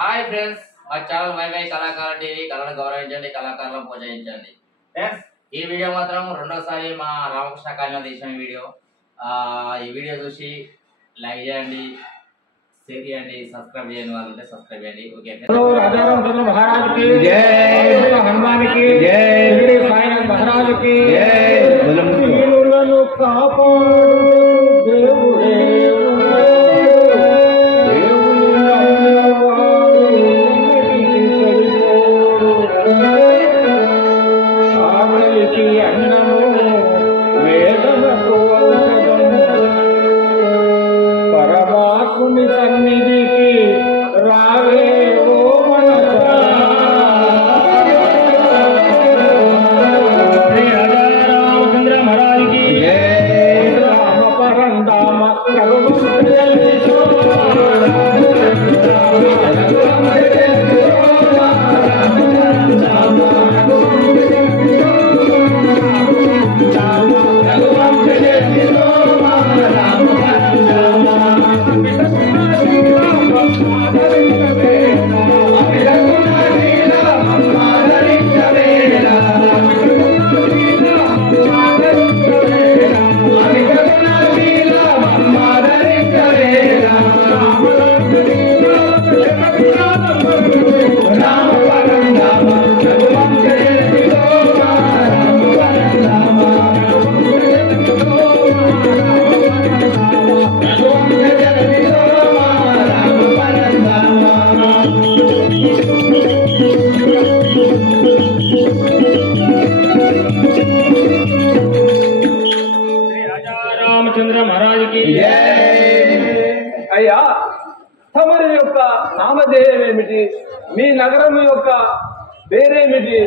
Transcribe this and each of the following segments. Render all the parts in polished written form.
Hi friends, మా channel my కళాకార TV. కళను గౌరవించండి, కళాకారులను ప్రోత్సహించండి. ఫ్రెండ్స్, ఈ వీడియో మాత్రం రెండోసారి మా రామకృష్ణ కాలనీలో తీసిన వీడియో. ఈ వీడియో చూసి లైక్ చేయండి, షేర్ చేయండి, సబ్స్క్రైబ్ చేయని వాళ్ళు ఉంటే సబ్స్క్రైబ్ చేయండి. ఓకే రాజారామచంద్ర మహారాజ్ కి జై, హనుమాన్ కి జై, సాయినాథ్ మహారాజ్ కి జై. భక్తులను కాపాడు దేవుడే ఆకలికి అన్నము వేదనకు పరమాత్ముని సన్నిధికి రావే ఓ మనసా. శ్రీ రాజారామచంద్ర మహారాజ్ కి రామ పరంధామ రామచంద్ర మహారాజ్ కి అయ్యా, తమరి యొక్క నామధేయం ఏమిటి? మీ నగరం యొక్క పేరేమిటి?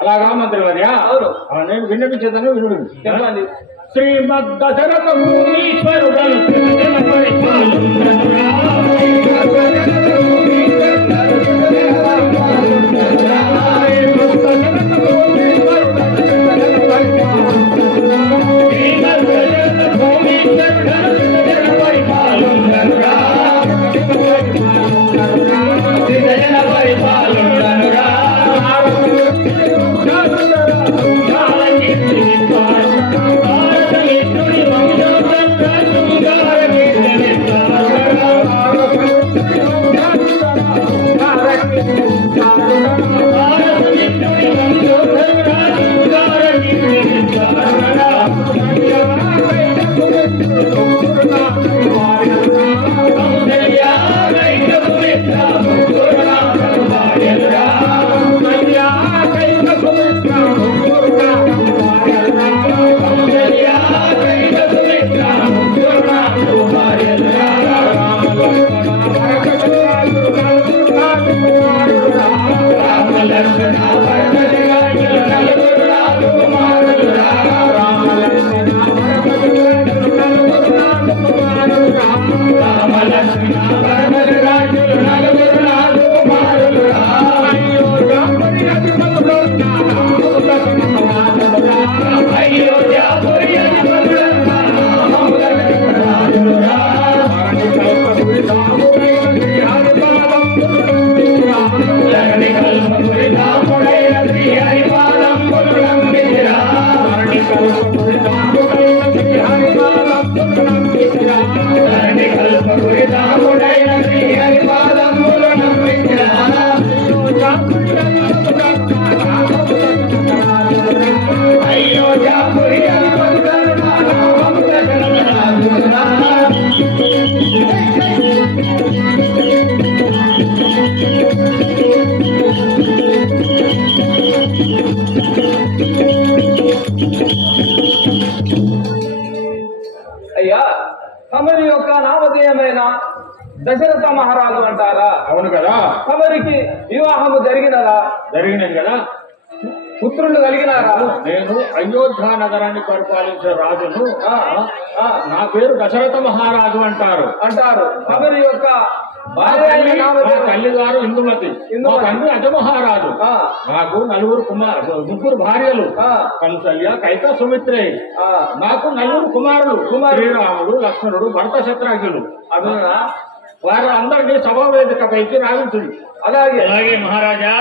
అలాగా మంత్రివర్య. అవును, నేను విన్నపించేదాన్ని వినుడు. చెప్పండి. శ్రీమద్ దశరథ మునీశ్వరుడను అయ్యా, తమరి యొక్క నామధేయమైన దశరథ మహారాజు అంటారా? అవును కదా. తమరికి వివాహము జరిగినదా? జరిగినది కదా. పుత్రులు కలిగినారా? నేను అయోధ్య నగరాన్ని పరిపాలించే రాజును. నా పేరు దశరథ మహారాజు అంటారు. తమరి యొక్క మా తల్లిగారు ఇందుమతి, మా తండ్రి అజమహారాజు. నాకు ముగ్గురు భార్యలు, కౌసల్య, కైక, సుమిత్రే. నాకు నలుగురు కుమారులు, శ్రీరాముడు, లక్ష్మణుడు, భరత శత్రుఘ్నులు. వారు అందరినీ సభా వేదికపైకి రావించింది. అలాగే అలాగే మహారాజా.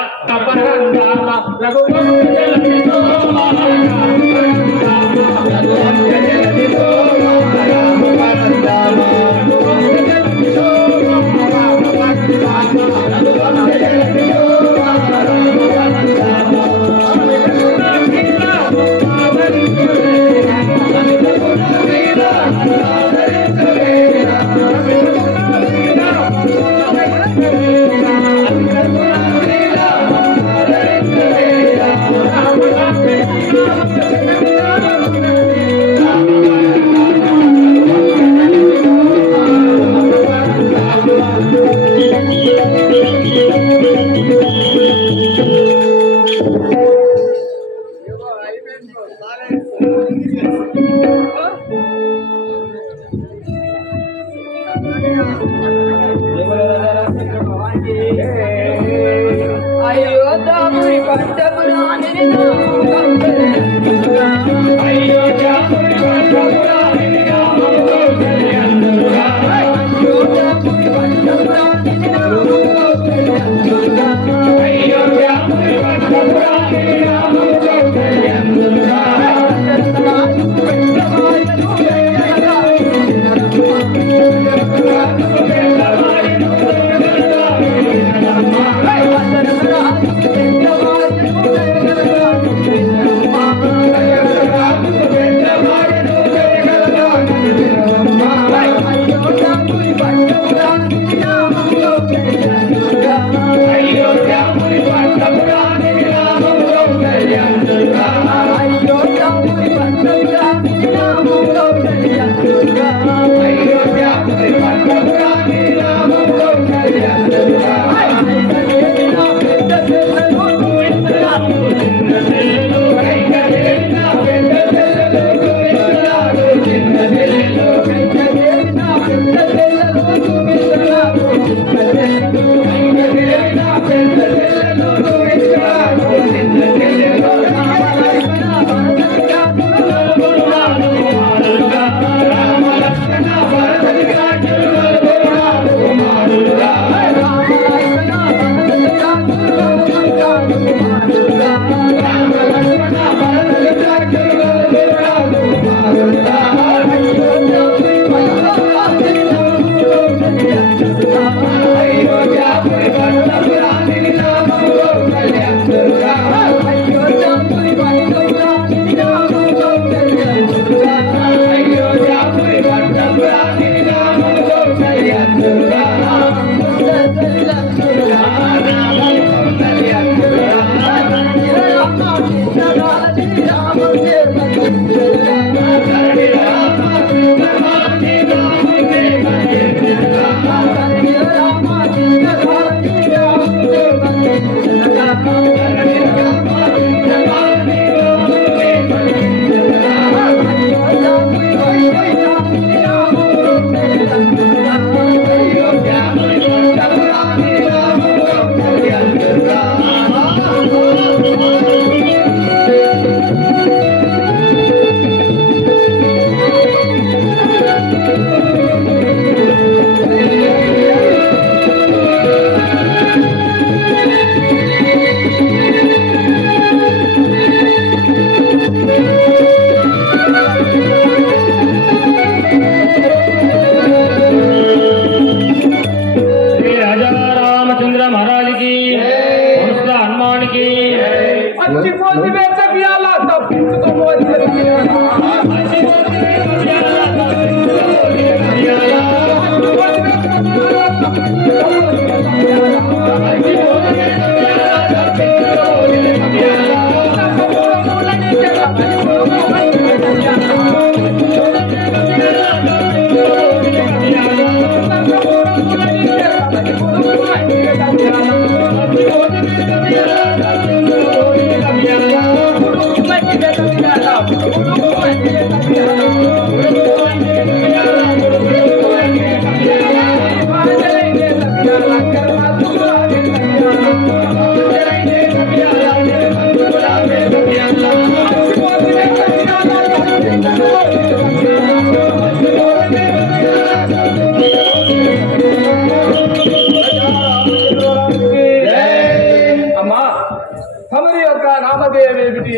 నామధేయం ఏమిటి?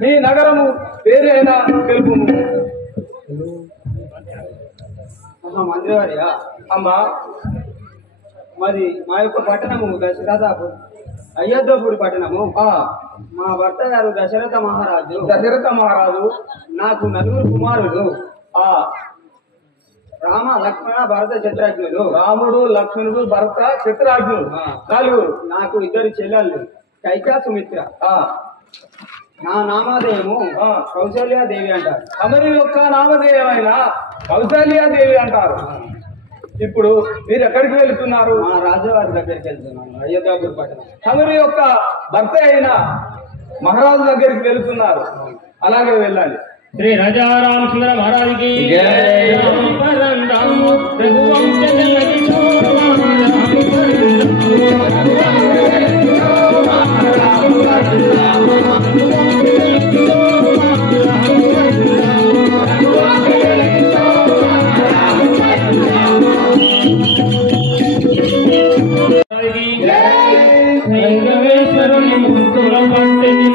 మీ నగరము పేరైనా తెలుపుము. మంత్రివారియా అమ్మా, మరి మా యొక్క పట్టణము దశరథపురి, అయోధ్యపురి పట్టణము. మా భర్త గారు దశరథ మహారాజు. దశరథ మహారాజు నాకు నలుగురు కుమారులు, ఆ రామ లక్ష్మణ భరత శత్రుఘ్నులు. రాముడు, లక్ష్మణుడు, భరత, శత్రుఘ్నుడు ఆ. నలుగురు. నాకు ఇద్దరు చెల్లెళ్ళు, కైకా సుమిత్ర. ఆ. నా నామధేయము కౌశల్యాదేవి అంటారు. తమరి యొక్క నామధేయమైన కౌశల్యాదేవి అంటారు. ఇప్పుడు మీరు ఎక్కడికి వెళుతున్నారు? మా రాజువారి దగ్గరికి వెళ్తున్నాను, అయోధ్యపురి పట్టణం. తమరి యొక్క భర్త అయిన మహారాజు దగ్గరికి వెళుతున్నారు. అలాగే వెళ్ళాలి. శ్రీ రాజా రామచంద్ర మహారాజ్ కి జై. రామ పరం రామ రఘువంశ జనని శోభా వెంకటేశ్వరుని ముద్దుల పట్టెని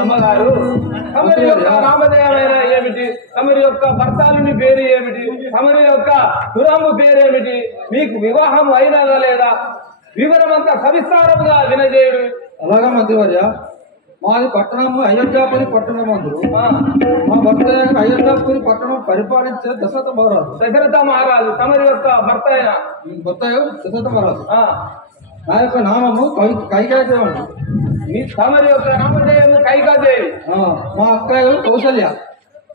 అమ్మగారు, తమరి యొక్క నామధేయమైన ఏమిటి? తమరి యొక్క భర్తాలుని పేరు ఏమిటి? తమరి యొక్క కులము పేరేమిటి? మీకు వివాహం అయినదా లేదా? వివరమంతా సవిస్తారంగా వినజేయుడు. అలాగా మంత్రివర్య, మాది పట్టణము అయోధ్యాపురి పట్టణం. అందరూ మా భర్త అయోధ్యాపురి పట్టణం పరిపాలించే దశరథ మహారాజు. దశరథ మహారాజు తమరి యొక్క భర్త అయిన భర్త దశరథ మహారాజు. ఆ, నా యొక్క నామము కైకాదేవి. తమరి యొక్క నామధేయము కైకాదేవి. మా అక్కయ్య కౌశల్య.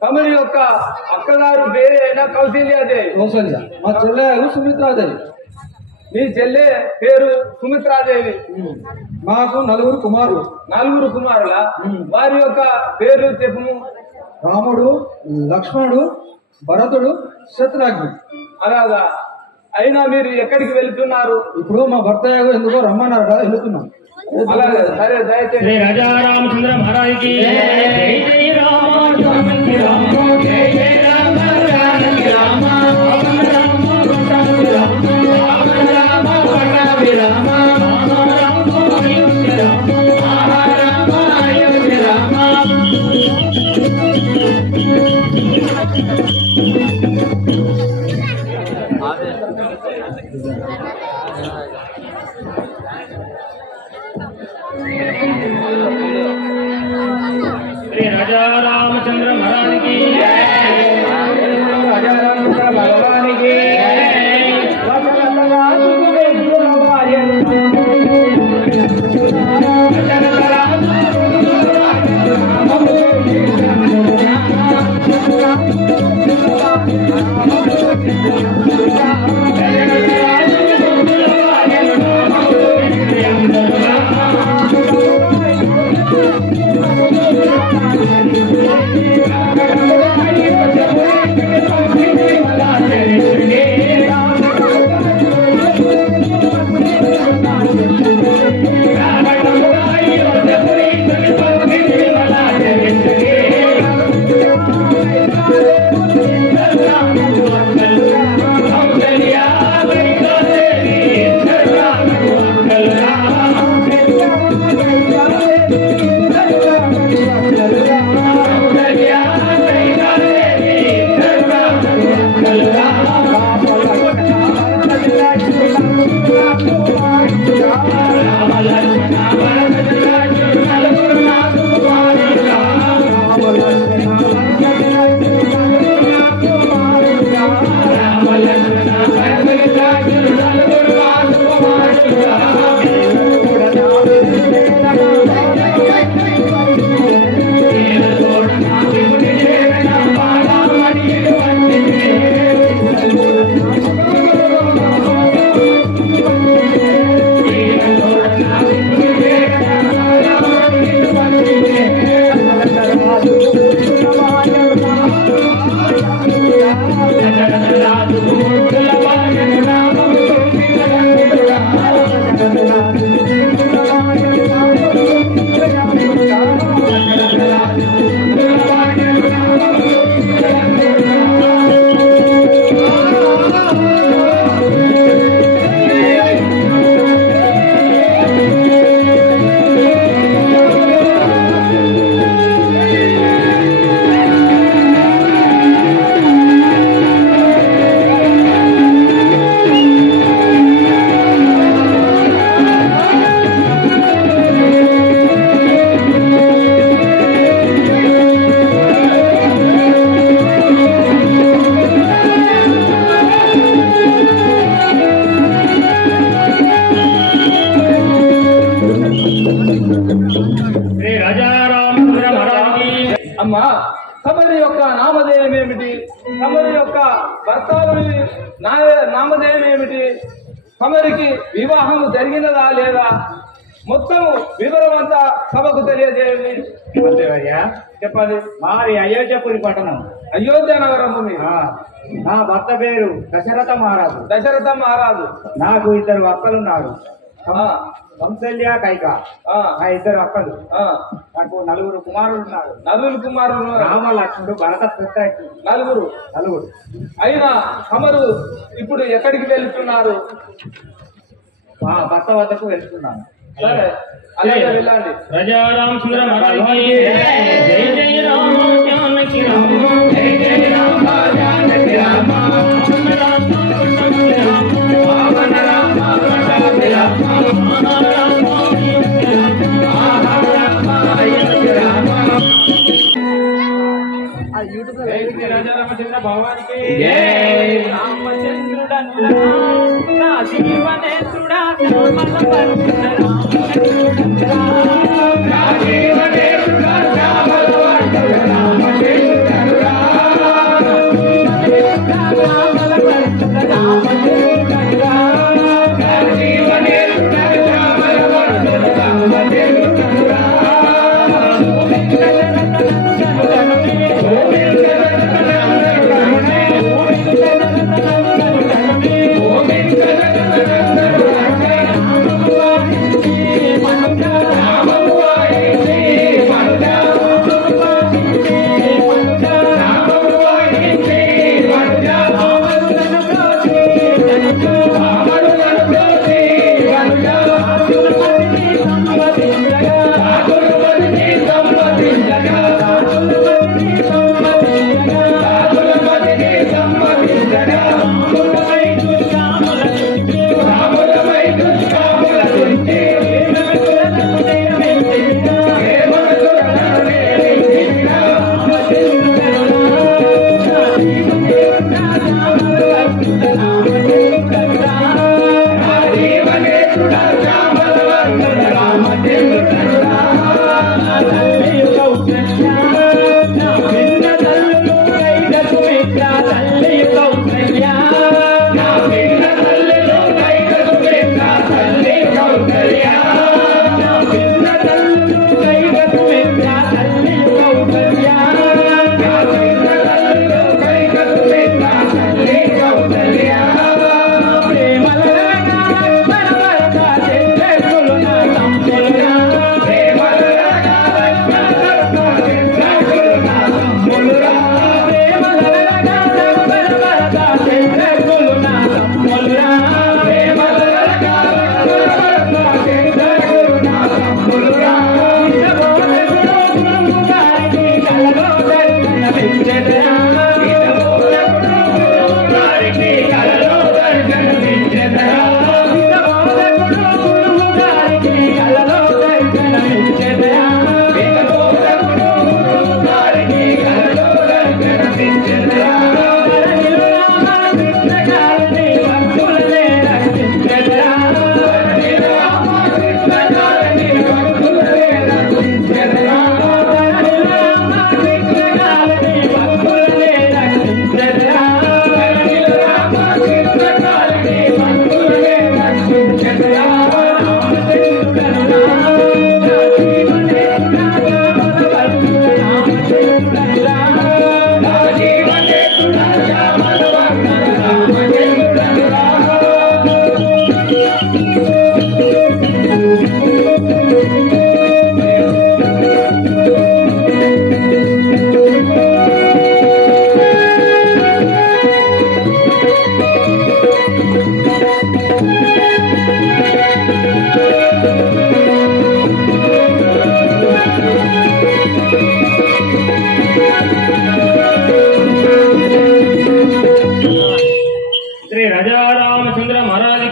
తమరి యొక్క అక్కగారు పేరు అయిన కౌశల్యాదేవి. కౌశల్య. మా చెల్లెలు సుమిత్రాదేవి. మీ చెల్లె పేరు సుమిత్రాదేవి. మాకు నలుగురు కుమారులు. నలుగురు కుమారుల. వారి యొక్క పేర్లు చెప్పుము. రాముడు, లక్ష్మణుడు, భరతుడు, శత్రుఘ్నుడు. అలాగా. అయినా మీరు ఎక్కడికి వెళ్తున్నారు? ఇప్పుడు మా భర్త ఎందుకో రమ్మన్నారట, వెళ్తున్నాం. అలాగే, సరే, దయచేసి. శ్రీ రాజా రామచంద్ర మహారాజ్ కి జై జై రామ జానకి రామ జై జై రామ జానకి రామ రామ రామ పట్టాభి రామ రామ రామ పట్టాభి రామ రామ రామ అయోధ్య రామ రామ అయోధ్య రామ. శ్రీ రాజా రామచంద్ర మహారాజుకి రాజా రామచంద్ర భగవానికి అమ్మా తమరి యొక్క నామధేయం ఏమిటి? తమరి యొక్క భర్తావుని నామధేయం ఏమిటి? తమరికి వివాహం జరిగినదా లేదా? మొత్తం వివరం అంతా సభకు తెలియజేయండి. చెప్పండి. మాది అయోధ్యపురి పట్టణం, అయోధ్య నగరము మీరు. నా భర్త పేరు దశరథ మహారాజు. దశరథ మహారాజు. నాకు ఇద్దరు అక్కలున్నారు, కౌసల్య కైక. నా ఇద్దరు అక్కలు. నాకు నలుగురు కుమారులు ఉన్నారు. నలుగురు కుమారులు. రామ లక్ష్మణుడు భరత ప్రత్యేక. నలుగురు. అయినా తమరు ఇప్పుడు ఎక్కడికి వెళ్తున్నారు? మా భర్త వద్దకు వెళ్తున్నాను. సరే అలాగే వెళ్ళండి. రాజా రామచంద్ర మహారాజుకి జై జయ రామ జానకి రామ జై జయ రామ జానకి రామ పావన రామ పట్టాభి రామ రాజా రామచంద్ర భగవానికి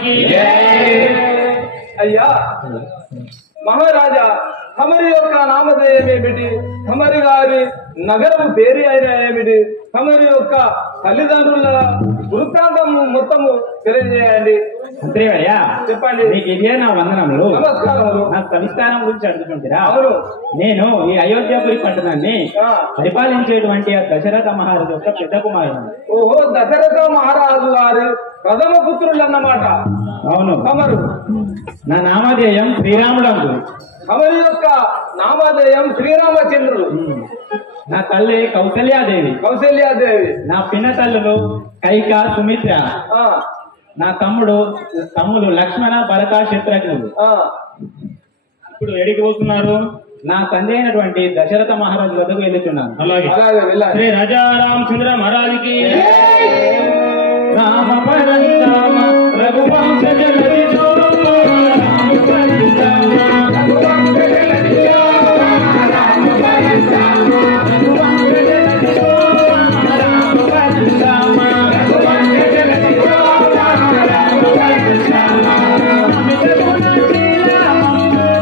की అయ్యా మహారాజా తమరి యొక్క నామధేయం ఏమిటి? తమరి గారి నగరం పేరు అయిన ఏమిటి? తమరి యొక్క తల్లిదండ్రుల వృత్తాంతం మొత్తము తెలియజేయండి. అంతేవయ్యా చెప్పండి. మీకు ఇదే నా వందనములు. నమస్కారములు. నా సంస్కారం గురించి అడుగుతుంటారా? అవును. నేను ఈ అయోధ్యపురి పట్టణాన్ని పరిపాలించేటువంటి ఆ దశరథ మహారాజు యొక్క పెద్ద కుమారుడు. ఓహో, దశరథ మహారాజు గారు ప్రథమ పుత్రులు అన్నమాట. అవును. తమరు నా నామధేయం శ్రీరాముడు. తమరి యొక్క నామధేయం శ్రీరామచంద్రుడు. నా తల్లి కౌసల్యాదేవి. కౌశల్యాదేవి. నా పిన్న తల్లులు కైక, సుమిత్ర. నా తమ్ముడు లక్ష్మణ, భరత, శత్రుఘ్నుడు. ఇప్పుడు ఎడికి పోతున్నారు? నా తండ్రి అయినటువంటి దశరథ మహారాజు వద్దకు వెళ్తున్నాను. అలాగే వెళ్ళాలి. శ్రీ రాజా రామచంద్ర మహారాజుకి రామ పరంధామ రఘువంశ జలది సోమ రామ పరంధామ రఘువంశ జలది సోమ రామ పరంధామ రఘువంశ జలది సోమ రామ పరంధామ రఘువంశ జలది సోమ రామ పరంధామ అమిత గుణ శ్రీరామ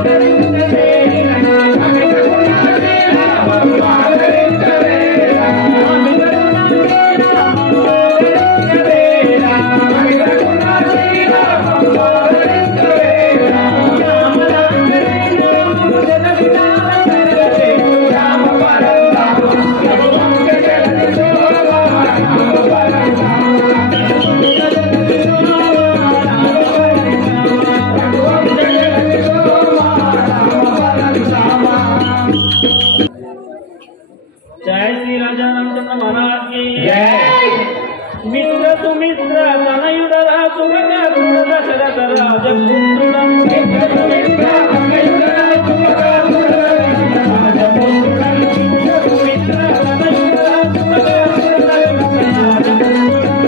ధరించవేన అమిత గుణ శ్రీరామ ధరించవేన అమిత గుణ శ్రీరామ जय श्री राजा रामचंद्र महाराज की जय। मित्र सुमित्र तनयुडरा सुभगा दशरथ राजपुत्रुडा मित्र सुमित्र तनयुडरा सुभगा राजपुत्रुडा मित्र सुमित्र तनयुडरा सुभगा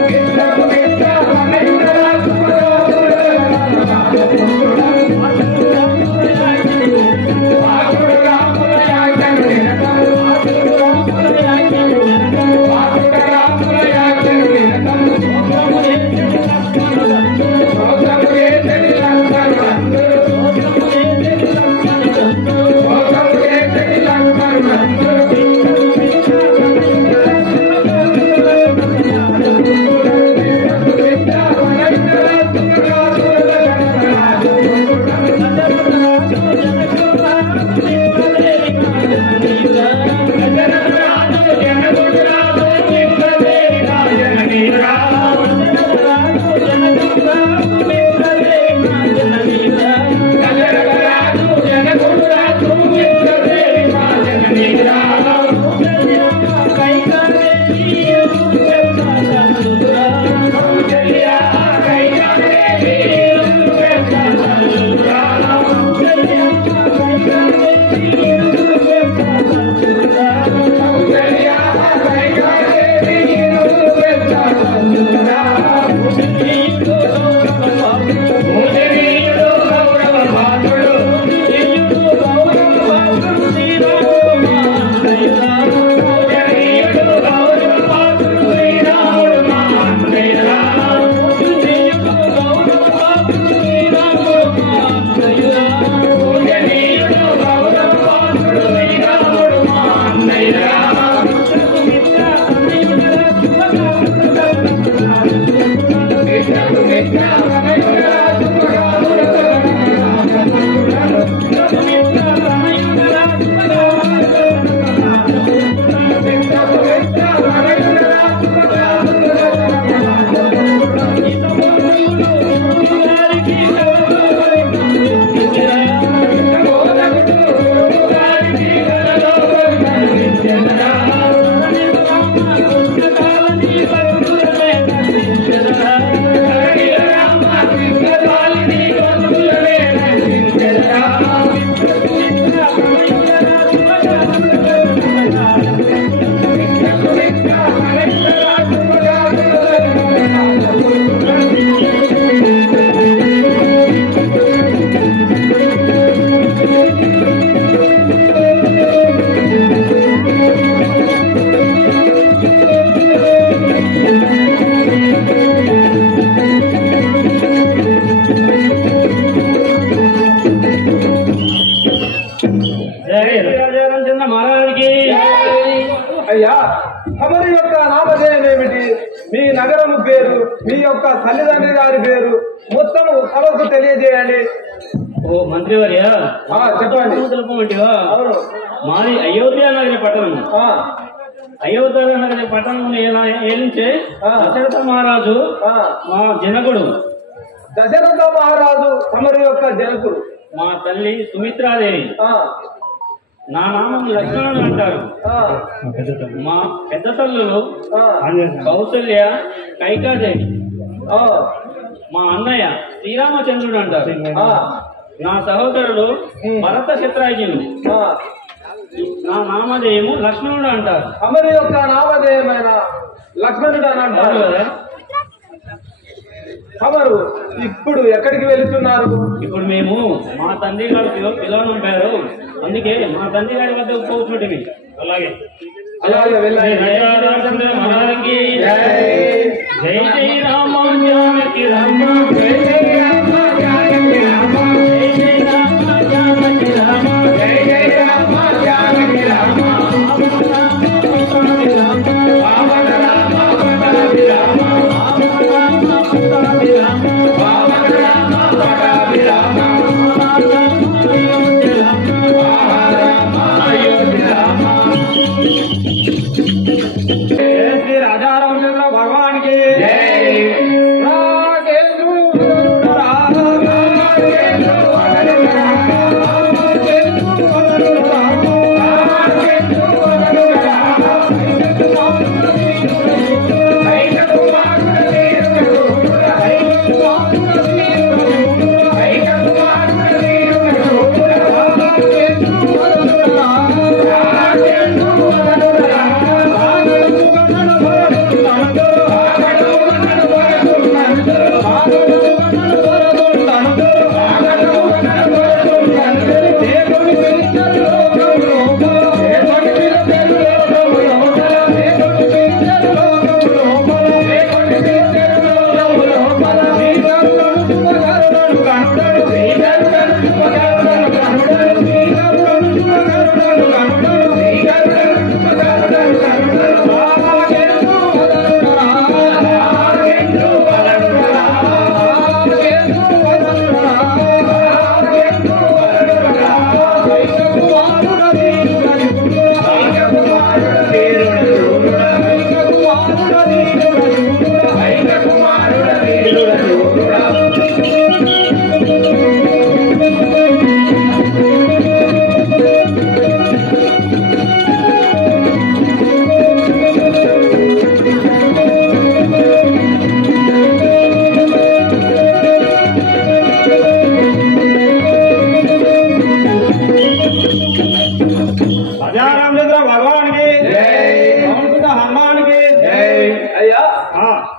मित्र सुमित्र तनयुडरा సుభగా తల్లిదండ్రి గారి పేరు మొత్తం సభకు తెలియజేయండి. ఓ మంత్రివర్య చెప్పండి. అవును. మాది అయోధ్య నగరి పట్టణం. అయోధ్య నగరి పట్టణం ఏలించే దశరథ మహారాజు మా జనకుడు. దశరథ మహారాజు తమరి యొక్క జనకుడు. మా తల్లి సుమిత్రాదేవి. నా నామం లక్ష్మణుడు అంటారు. మా పెద్ద తల్లులు కౌసల్య కైకాదేవి. మా అన్నయ్య శ్రీరామచంద్రుడు అంటారు. నా సహోదరుడు భరత శత్రాజ్ఞులు. నా నామధేయము లక్ష్మణుడు అంటారు. తమరి యొక్క నామధేయమైన లక్ష్మణుడు అని అంటారు కదా. తమరు ఇప్పుడు ఎక్కడికి వెళుతున్నారు? ఇప్పుడు మేము మా తండ్రి గారికి పిలవనుంపారు, అందుకే మా తండ్రి గారి వద్ద కూర్చుంటే. అలాగే అలాగే వెళ్ళండి. జై జై రామ జానకి రామ, జై జై రామ జానకి రామ, జై జై రామ జానకి రామ, జై జై రామ జానకి రామ, రామ రామ పటాభి రామ, పటాభి రామ, రామ రామ పటాభి రామ, అయోధ్య రామ. శ్రీ రాజా రామచంద్ర భగవాన్ కి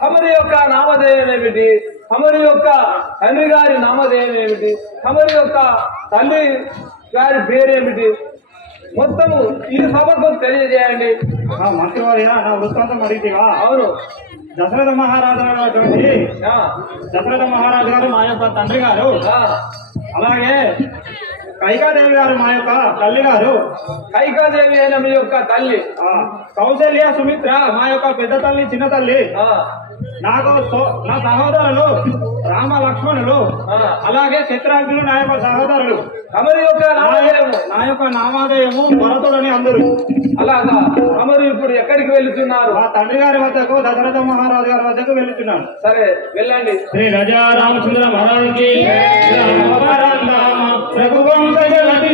తమరి యొక్క నామధేయం ఏమిటి? తమరి యొక్క తండ్రి గారి నామధేయం ఏమిటి? తమరి యొక్క తల్లి గారి పేరేమిటి? మొత్తము ఈ సభకు తెలియజేయండి. మంత్రివర్య నా వృత్తాంతం అడిగితేవా? అవును. దశరథ మహారాజు అనేటువంటి దశరథ మహారాజు గారు మా యొక్క తండ్రి గారు, అలాగే కైకాదేవి గారు మా యొక్క తల్లి గారు. కైకాదేవి అయిన మీ యొక్క తల్లి కౌశల్య సుమిత్ర మా యొక్క పెద్ద తల్లి చిన్న తల్లి. నాకు నా సహోదరులు రామ లక్ష్మణులు, అలాగే శత్రుఘ్నులు నా యొక్క సహోదరులు. తమరి యొక్క నామధేయము? నా యొక్క నామధేయము భరతుడని అందరూ. అలాగా. తమరు ఇప్పుడు ఎక్కడికి వెళుతున్నారు? మా తండ్రి గారి వద్దకు దశరథ మహారాజు గారి వద్దకు వెళుతున్నాను. సరే వెళ్ళండి. శ్రీ రాజా రామచంద్ర మహారాజుకి రఘువంశ జలతి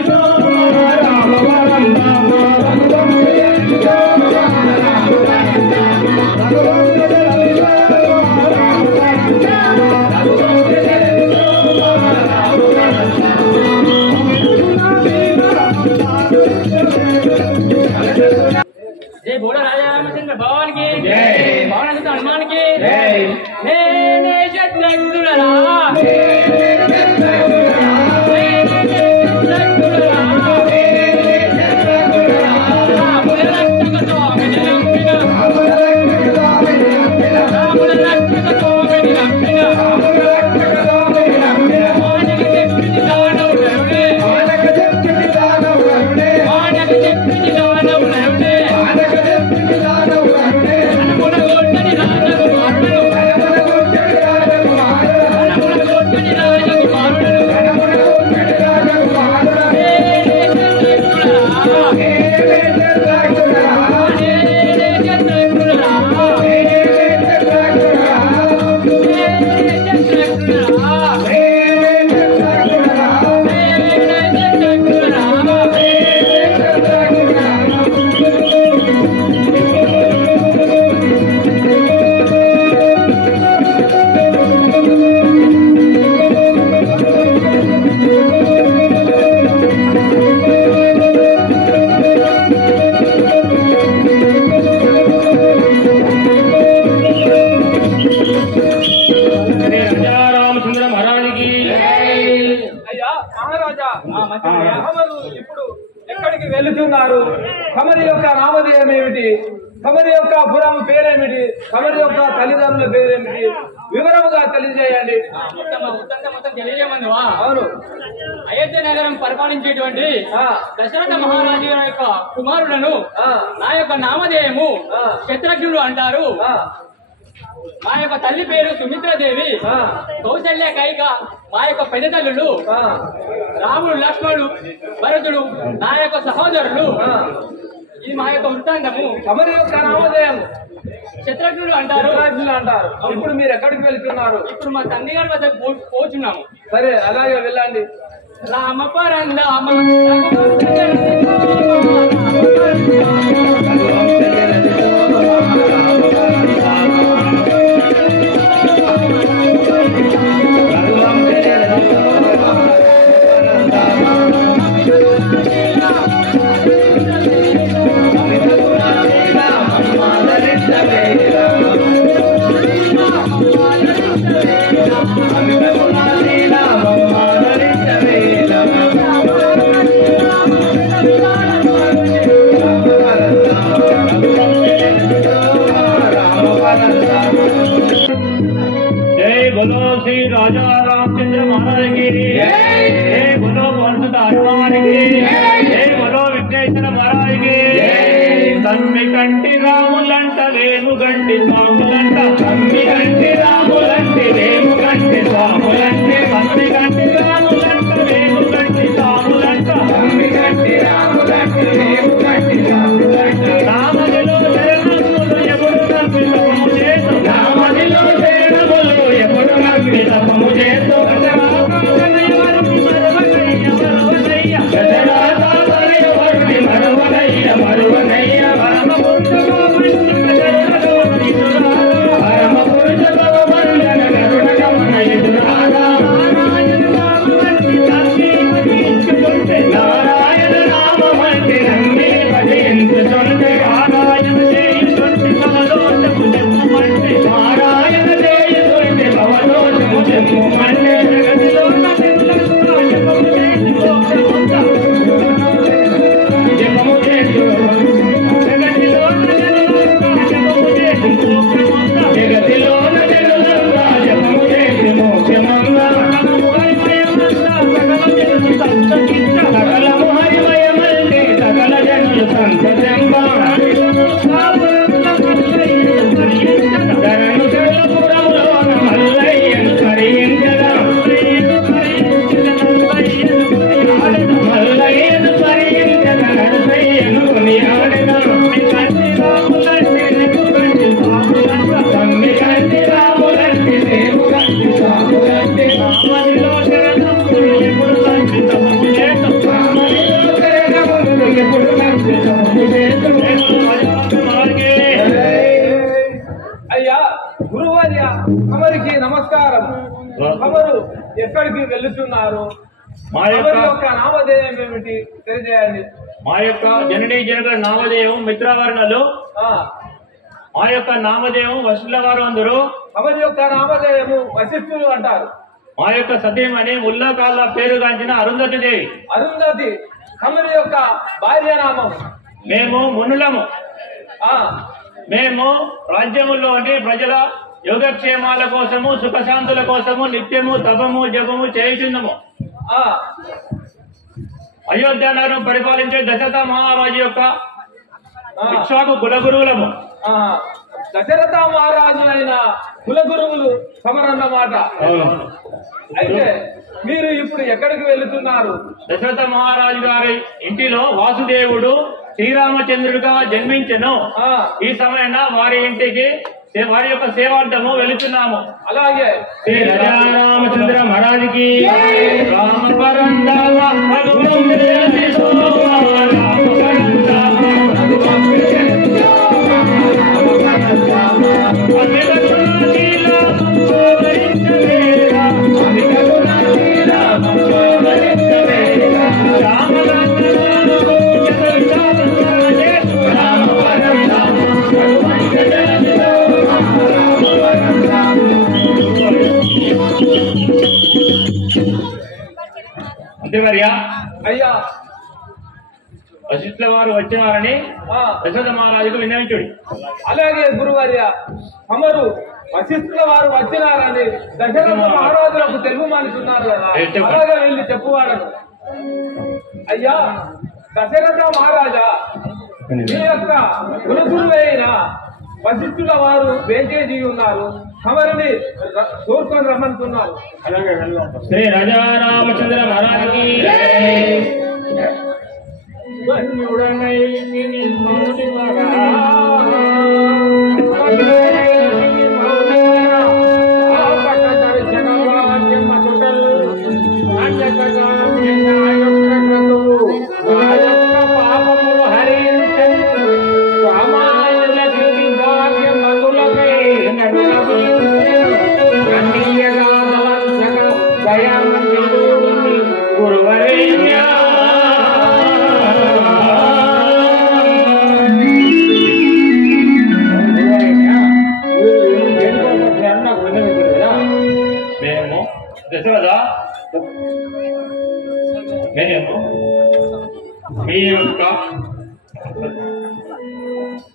जय बोला राजा रामचंद्र भगवान की जय, भगवान हनुमान की जय। ने शत्रुघ्नुरा మహారాజా తమరు ఇప్పుడు ఎక్కడికి వెళుతున్నారు? తమరి యొక్క నామధేయం ఏమిటి? తమరి యొక్క పురం పేరేమిటి? తమరి యొక్క తల్లిదండ్రుల పేరేమిటి? వివరముగా తెలియజేయండి. మొత్తం తెలియజేయమన్నావా? అవును. అయోధ్య నగరం పరిపాలించేటువంటి దశరథ మహారాజు యొక్క కుమారులను నా యొక్క నామధేయము శత్రుఘ్నుడు అంటారు. మా యొక్క తల్లి పేరు సుమిత్రాదేవి, కౌశల్య కైక మా యొక్క పెద్ద తల్లులు, రాముడు లక్ష్మణుడు భరతుడు నా యొక్క సహోదరులు. ఇది మా యొక్క వృత్తాంతము. తమరి యొక్క నామధేయం శత్రుఘ్నుడు అంటారు. ఇప్పుడు మీరు ఎక్కడికి వెళ్తున్నారు? ఇప్పుడు మా తండ్రి గారి వద్ద పోచున్నాము. సరే, అలాగే వెళ్ళండి. రామ పరందామ बोलो श्री राजा रामचंद्र महाराज की जय। बोलो वंशद हनुमान की जय। बोलो विघ्नेश्वर महाराज की तम्मी कंटी रामुलंट वेनु गंटी स्वामुलंट तम्मी कंटी रामुलंट वेनु गंटी स्वामुलंट तम्मी कंटी रामुलंट वेनु गंटी स्वामुलंट तम्मी कंटी रामुलंट वेनु गंटी स्वामुलंट रामदिलो शरणमुలు ఎప్పుడు కల్పితము చేసు రామదిలో శరణములు ఎప్పుడు కల్పితము చేసు నారాయణ నామమంటే నమ్మి భజించుతుంటే నారాయణ చేయుతుంటే భవదోషము చెప్పుమంటే నారాయణ చేయుతుంటే భవదోషము చెప్పుమంటే జగతిలో జపము చేసు జగతిలో జగతిలో జపము చేసి మోక్షమంగా సకలము హరిమయమంటే సకల జనులు సంతోషంగా ధరణు చెడుపురములోన మల్లయ్యను స్మరించగా మల్లయ్యను స్మరించగా నరసయ్యను కొనియాడగా తమ్మి కంటి రాములంటి దేవు కంటి స్వాములంటి రామదిలో శరణములు ఎప్పుడు సంచితము చేతు రామదిలో శరణములు ఎప్పుడు సంచితము చేతు అయ్యా గురువర్య, తమరికి నమస్కారం. తమరు ఎక్కడికి వెళ్తున్నారు? మా తమరి యొక్క నామధేయం ఏమిటి తెలియజేయండి. మా యొక్క జననీ జనకుల నామధేయం మిత్రవర్ణలు. ఆ, మా యొక్క నామధేయం వశుల వారు అందరూ. తమరి యొక్క నామధేయము వశిష్ఠులు అంటారు. మా యొక్క సతీమణి ముల్లాకాళ్ళ పేరుగాంచిన అరుంధతి దేవి. అరుంధతి తమరి యొక్క భార్య నామం. మేము మునులము. ఆ, మేము రాజ్యములోని ప్రజల యోగక్షేమాల కోసము సుఖశాంతుల కోసము నిత్యము తపము జపము చేయుచున్నాము. ఆ, అయోధ్య నగరం పరిపాలించే దశరథ మహారాజు యొక్క ఇక్ష్వాకు కులగురువులము. ఆ, దశరథ మహారాజు అయిన కులగురువులు తమరన్నమాట. అయితే మీరు ఇప్పుడు ఎక్కడికి వెళుతున్నారు? దశరథ మహారాజు గారి ఇంటిలో వాసుదేవుడు శ్రీరామచంద్రుడిగా జన్మించెను. ఈ సమయంలో వారి ఇంటికి వారి యొక్క సేవార్థము వెళుతున్నాము. అలాగే శ్రీ రామచంద్ర మహారాజుకి రామ పరందామ మంత్రివర్య అయ్యా వశిష్ఠుల వారు వచ్చినారని దశరథ మహారాజుకు విన్నవించుడి. అలాగే గురువర్య తమరు వశిష్ఠుల వారు వచ్చినారని దశరథ మహారాజులకు తెలుగుమానుతున్నారు కదా, అలాగే వెళ్ళి చెప్పువాడను. అయ్యా దశరథ మహారాజా, మీ యొక్క కులగురువైన వశిష్ఠుల వారు వేచేసి ఉన్నారు, తమరిని చూసుకొని రమ్మంటున్నారు. శ్రీ రాజా రామచంద్ర మహారాజుకి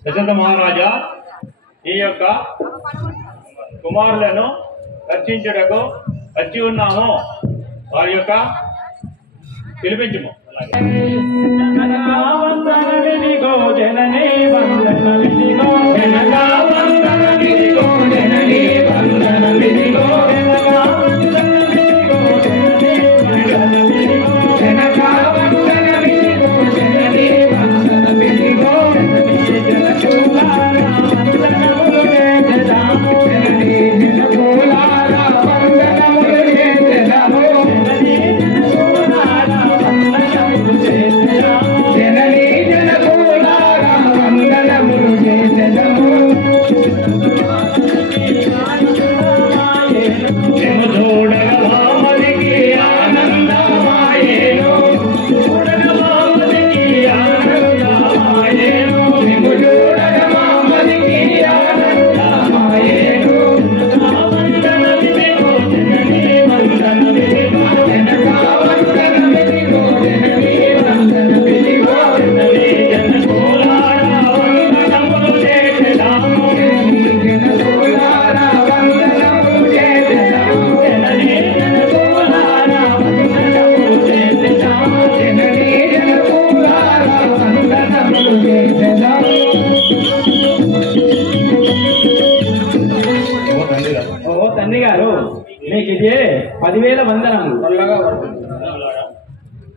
దశరథ మహారాజా ఈ యొక్క కుమారులను రక్షించుటకు వచ్చి ఉన్నాము, వారి యొక్క పిలిపించుము. తండ్రి గారు, మీకు ఇదే 10,000 వందనములు.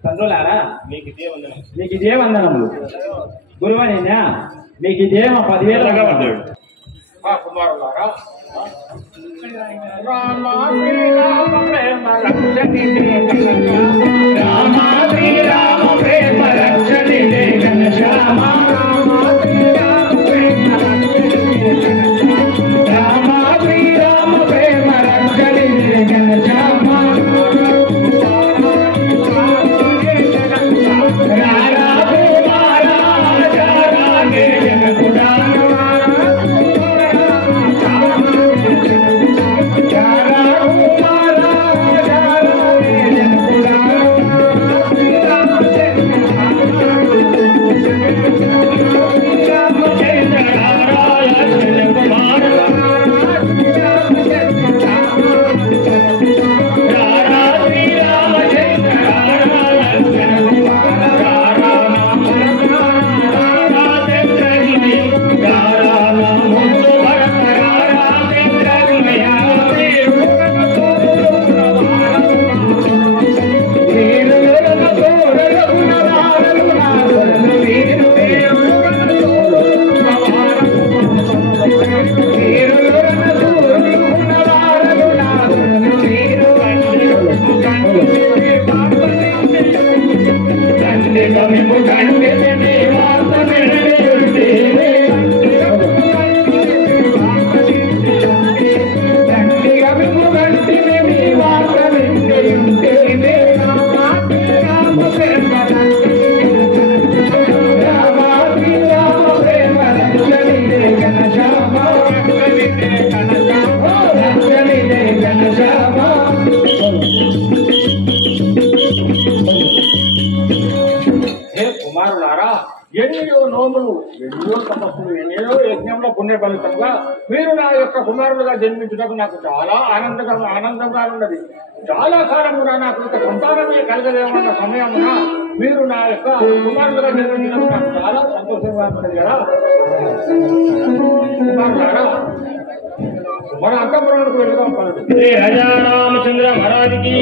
తండ్రులారా మీకు ఇదే వందనములు. గురువనేనా మీకు ఇదే 10,000 వందనములు. కుమారులారా, ఎన్నో నోములు, ఎన్నో తపస్సులు, ఎన్నో యజ్ఞంలో పుణ్య ఫలితంగా మీరు నా యొక్క కుమారులుగా జన్మించడం నాకు చాలా ఆనందంగా ఉన్నది. చాలా కాలమున నాకు ఒక సంతానమే కలగలేమన్న సమయమున మీరు నా యొక్క కుమారులుగా జన్మించడం నాకు చాలా సంతోషంగా ఉన్నది కదా. కుమారులారా, మన అంతఃపురానికి వెళ్దాం. శ్రీ రాజా రామచంద్ర మహారాజుకి